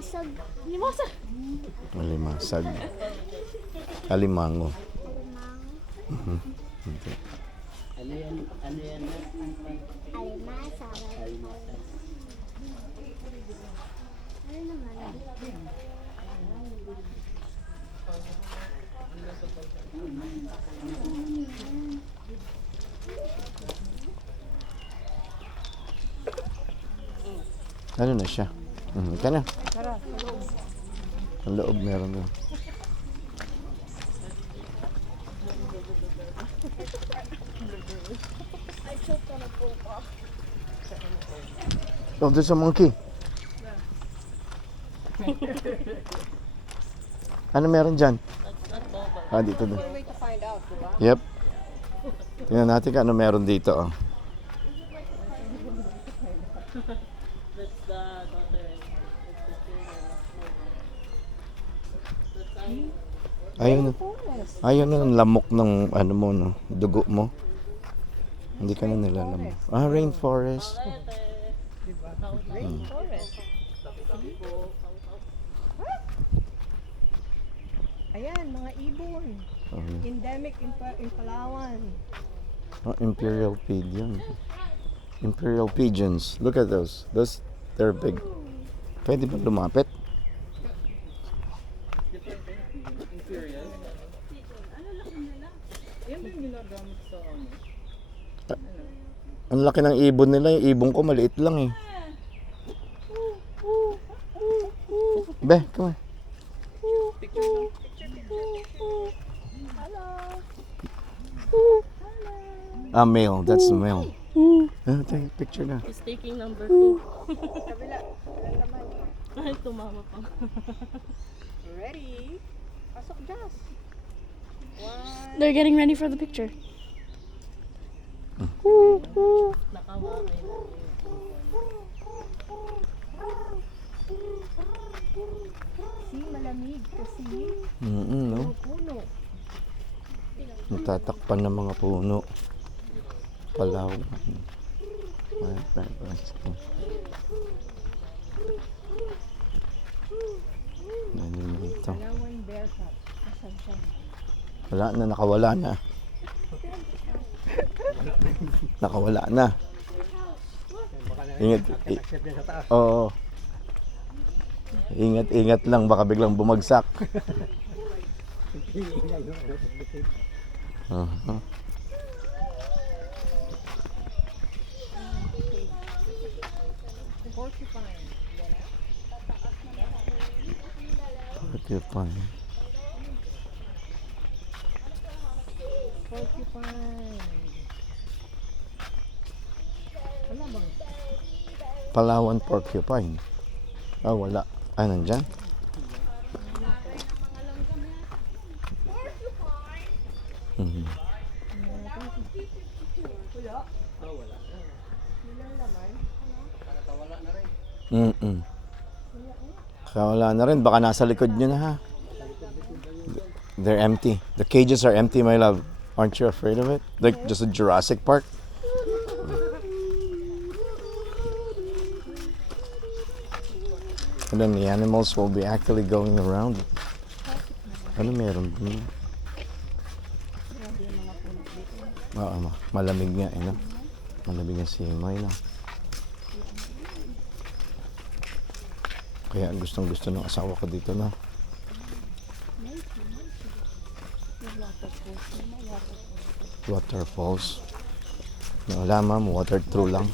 Limasag. Limasag. Alimasag. Alimango. Alimang. Okay. Ano yan? Alimasag. Ano naman? Ano na siya? Ka na. Ang loob meron doon. Oh, there's a monkey. Ano meron dyan? Dito din. Yep. Tingnan natin kung ano meron dito. Oh. Ayun na ang lamok ng ano mo, no? Dugo mo. Hindi ka na nilalamok. Rainforest. Rainforest. Ayan, mga ibon. Endemic in Palawan. Imperial pigeon. Imperial pigeons. Look at those. They're big. Pwede ba lumapit? Yan yung ginagamit sa ano? Ang laki ng ibon nila. Yung ibon ko maliit lang eh. Be, come on. Male. That's the male. Take a picture na. He's taking number 2. Kabila. Walang laman. Ay, tumama pa. Ready? Pasok, Jazz. One. They're getting ready for the picture. Nakawakay na. See, malamig kasi. No? Puno. Natatakpan ng mga puno. Palaw. Ano ito? Palawan bear cat. Asan siya? Wala na, nakawala na. Nakawala na. Ingat. Oo. Ingat lang, baka biglang bumagsak. Porcupine. Porcupine. Porcupine. Wala bang? Palawan porcupine. Wala. Nandyan? Mhm. Wala na rin. Baka nasa likod nyo na ha. They're empty. The cages are empty, my love. Aren't you afraid of it? Like just a Jurassic Park? And then the animals will be actually going around. Ano meron dun? Malamig nga eh, no? Malamig nga si May, no? Kaya gustong-gusto ng asawa ko dito, no? Waterfalls. Wala ma'am, water through lang.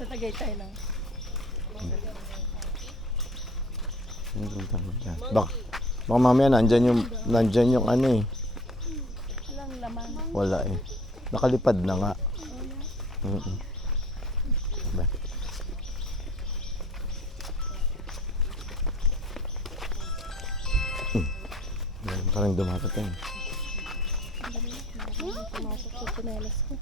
Sa Tagaytay lang. Baka mamaya nandyan yung ano eh. Walang laman. Wala eh. Nakalipad na nga. Ba. Parang dumapat yan. Pumasok sa tunelas ko.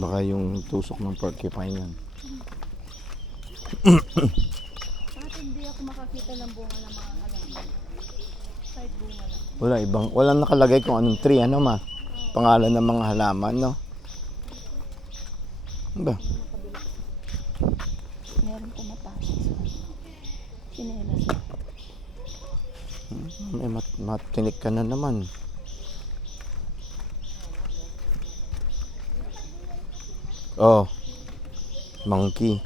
Baka yung tusok ng porcupine yan. Bakit hindi ako makakita ng bunga ng mga halaman? Side bunga lang. Walang nakalagay kung anong tree, ano ma? Pangalan ng mga halaman, no? Ano ba? meron pumapasok sa sinelas na. May matinik ka na naman. Oh, monkey.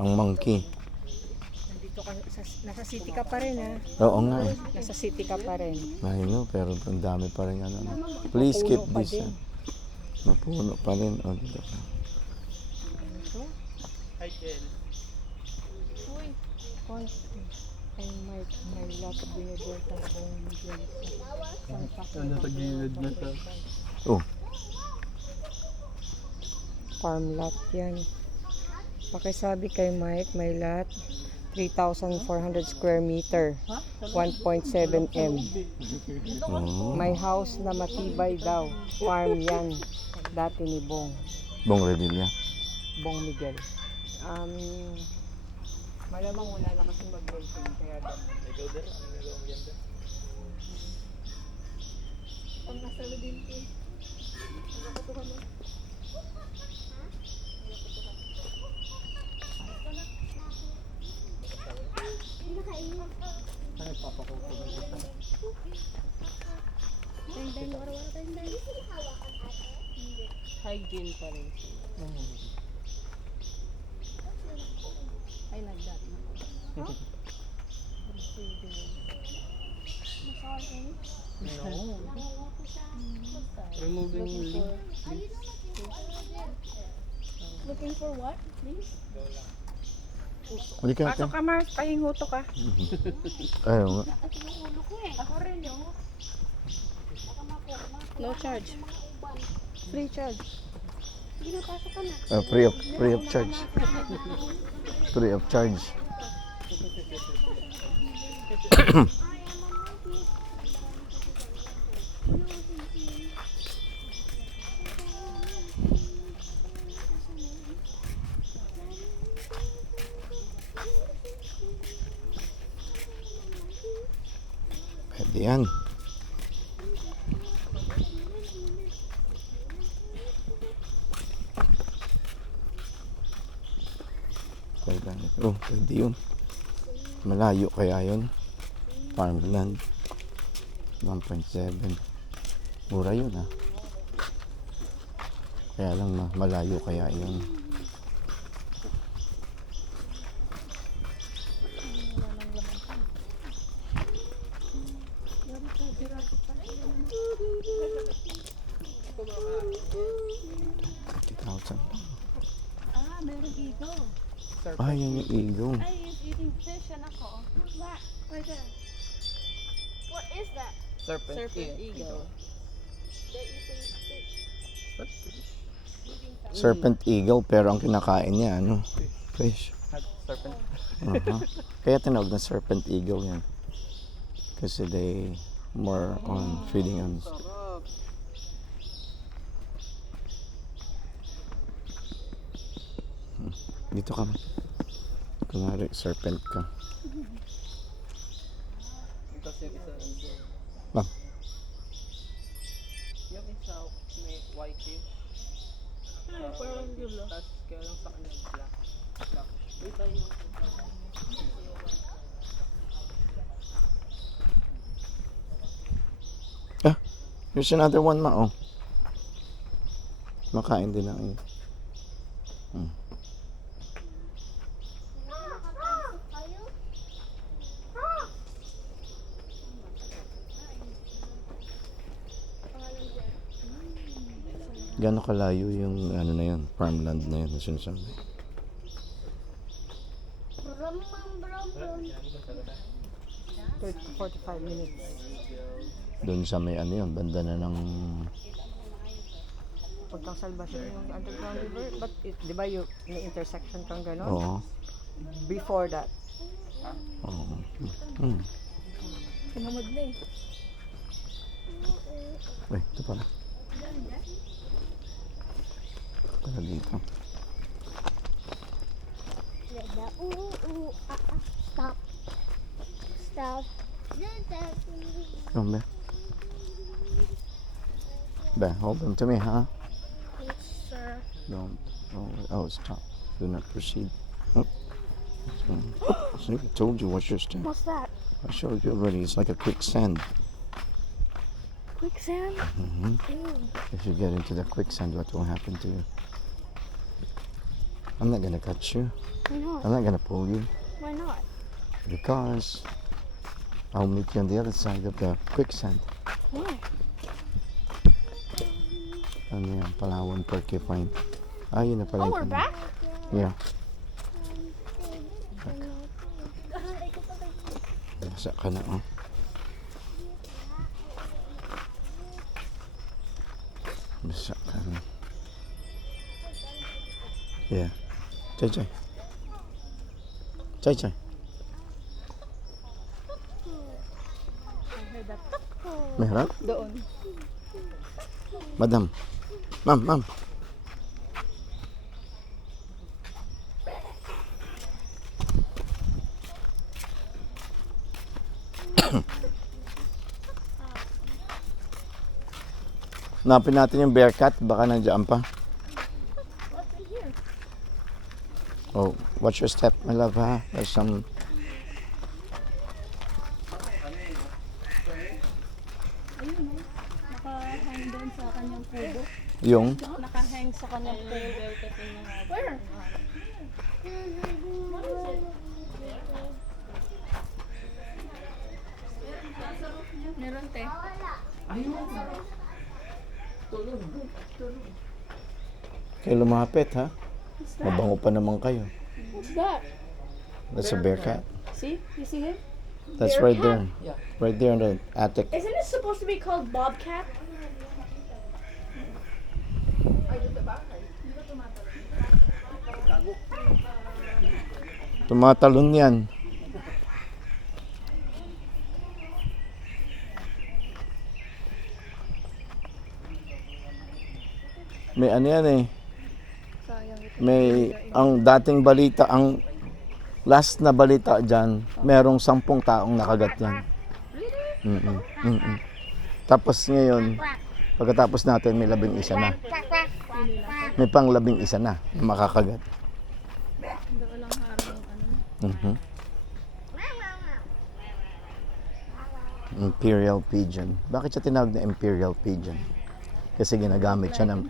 Ang monkey. Nandito ka, nasa city ka pa rin ha. Oo nga eh. Nasa city ka pa rin. I know, pero ang dami pa rin ano. Please keep Mapuno pa this. din. Mapuno pa rin. Oh, dito. Hi, Jen. Ay, may lot of binibenta buong Miguel. Ano sa gilid na to? Oh, Farm lot yan. Pakisabi kay Mike, may lot. 3,400 square meter. 1.7 M. oh. May house na matibay daw. Farm yan. Dati ni Bong Revilla. Bong Miguel. Malamang wala na kasi mag-maintain kaya daw. Ikaw din, ano nagawa mo ganda? Ang nasalo din ko. Ang nakutuhan mo. Ano papakupo ba ito? Dahil wara-wara tayong dahil. Hygiene pa rin. I like that. No. Removing leaf. Looking for what, please? Hindi ka Pasok ka, Mars. Pahinguto ka. Ayaw nga. Ako rin yung. No charge. Free charge. Sige na, pasok ka na. Free of charge. Free of charge. Pwede yan. Oh, pwede yun. Malayo kaya yun. Farmland. 1.7. Mura yun ah. Kaya lang malayo kaya yun. Ah, meron eagle. Ah, yan yung eagle. Ay, he's eating fish and ako. What's that? Right there. What is that? Serpent Eagle. They're eating fish. Serpent eagle, pero ang kinakain niya, ano? Fish. Serpent. Kaya tinawag na serpent eagle yan. Kasi they more on feeding on. Dito ka. Kunwari, serpent ka. Tapos yung isa nandun. Ah. Yung isa may white fish. Parang yun lang. Tapos kaya lang sa kanya black. Black. Iba yung Here's another one, ma. Oh. Makain din lang yun. Gano'n kalayo yung ano na yun, farmland na yun, na sinasabi. Brum, brum, brum. 30 to 45 minutes. Doon sa may ano yun, banda na ng... Pagkang Salvacion yung underground river. But di ba yung may intersection kang gano'n? Oo. Before that. Oo. Pinamad na eh. Uy, ito pala. Pala dito. Like that. Stop. Stop. Come on, Be, hold them to me, huh? Yes, sir. Don't. Oh, stop. Do not proceed. Oh. See, I told you, watch your step. What's that? I showed you already. It's like a quicksand. Quicksand? Hmm. Ew. If you get into the quicksand, what will happen to you? I'm not gonna cut you. Why not? I'm not gonna pull you Why not? because I'll meet you on the other side of the quicksand. Why? Ano yan? Palawan Porcupine. Ah, yun na pala. Oh, we're back? Yeah. Basa ka na, oh. Basa ka na. Yeah. Chay, chay. Chay, chay. May harap? Doon. Madam. Ma'am, ma'am. Napin natin yung bear cat, baka nandiyan pa. Oh, watch your step, my love, ha? There's some... Ayun, no? Naka-hang doon sa kanyang kubo. Yung... Naka-hang sa kanyang kubo. Where? Meron, te. Kayo lumapit, ha? Mabango pa naman kayo. What's that? That's a bear cat. See? You see him? That's Bear right there. Yeah. Right there in the attic. Isn't it supposed to be called bobcat? Tumatalon yan. May ano yan eh. Sayang ito. May ang dating balita, ang last na balita dyan, merong 10 taong nakagat yan. Mm-mm. Mm-mm. Tapos ngayon, pagkatapos natin may 11 na. May pang 11 na makakagat. Doon lang harang ano. Mhm. Imperial pigeon. Bakit siya tinawag na imperial pigeon? Kasi ginagamit siya ng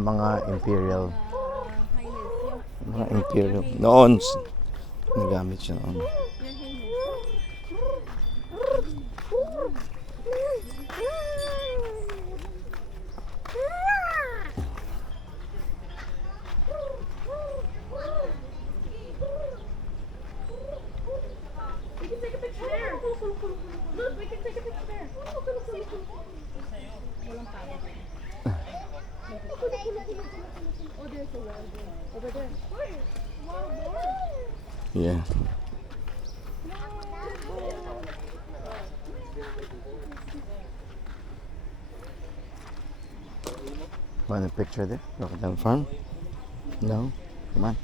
mga imperial noon. Ginagamit siya noon. We can take a picture there. Look, we can take a picture there. Oh, there's a wall there. Over there. Wild boar. Yeah. Want a picture there? Crocodile Farm? No? Come on.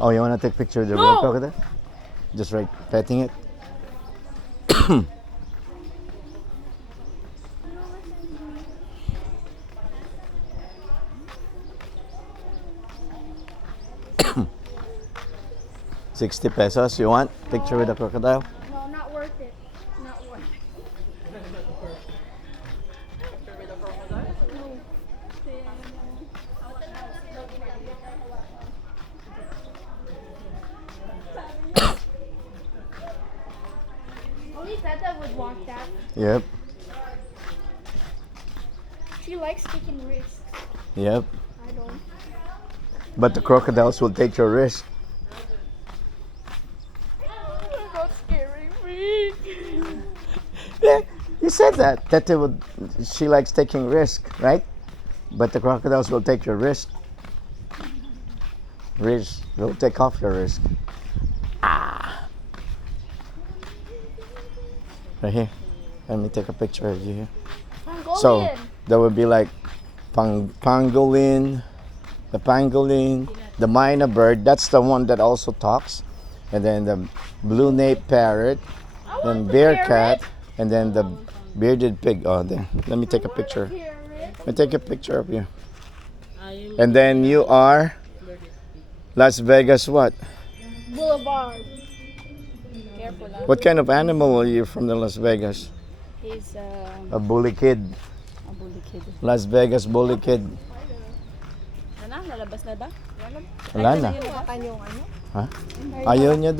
Oh, you want to take a picture of the real crocodile? Just right, petting it? $60. You want picture with a crocodile? No, not worth it. Not worth it. Only Tata would want that. Yep. She likes taking risks. Yep. I don't. But the crocodiles will take your risk. Not scaring me. Yeah, you said that. Tete would. She likes taking risk, right? But the crocodiles will take your risk. Risk. They'll take off your risk. Ah. Right here. Let me take a picture of you here. Mongolian. So there would be like pangolin, the pangolin, the myna bird. That's the one that also talks, and then blue nape parrot, then bear cat, and then the bearded pig. Oh, there. Let me take a picture. Let me take a picture of you. And then you are Las Vegas what? Boulevard. Careful ah. What kind of animal are you from the Las Vegas? He's A bully kid. a bully kid. Las Vegas bully kid. Ano na? Lalabas na ba? Wala na. Hawakan yung ano. Ha? Ayaw niya daw.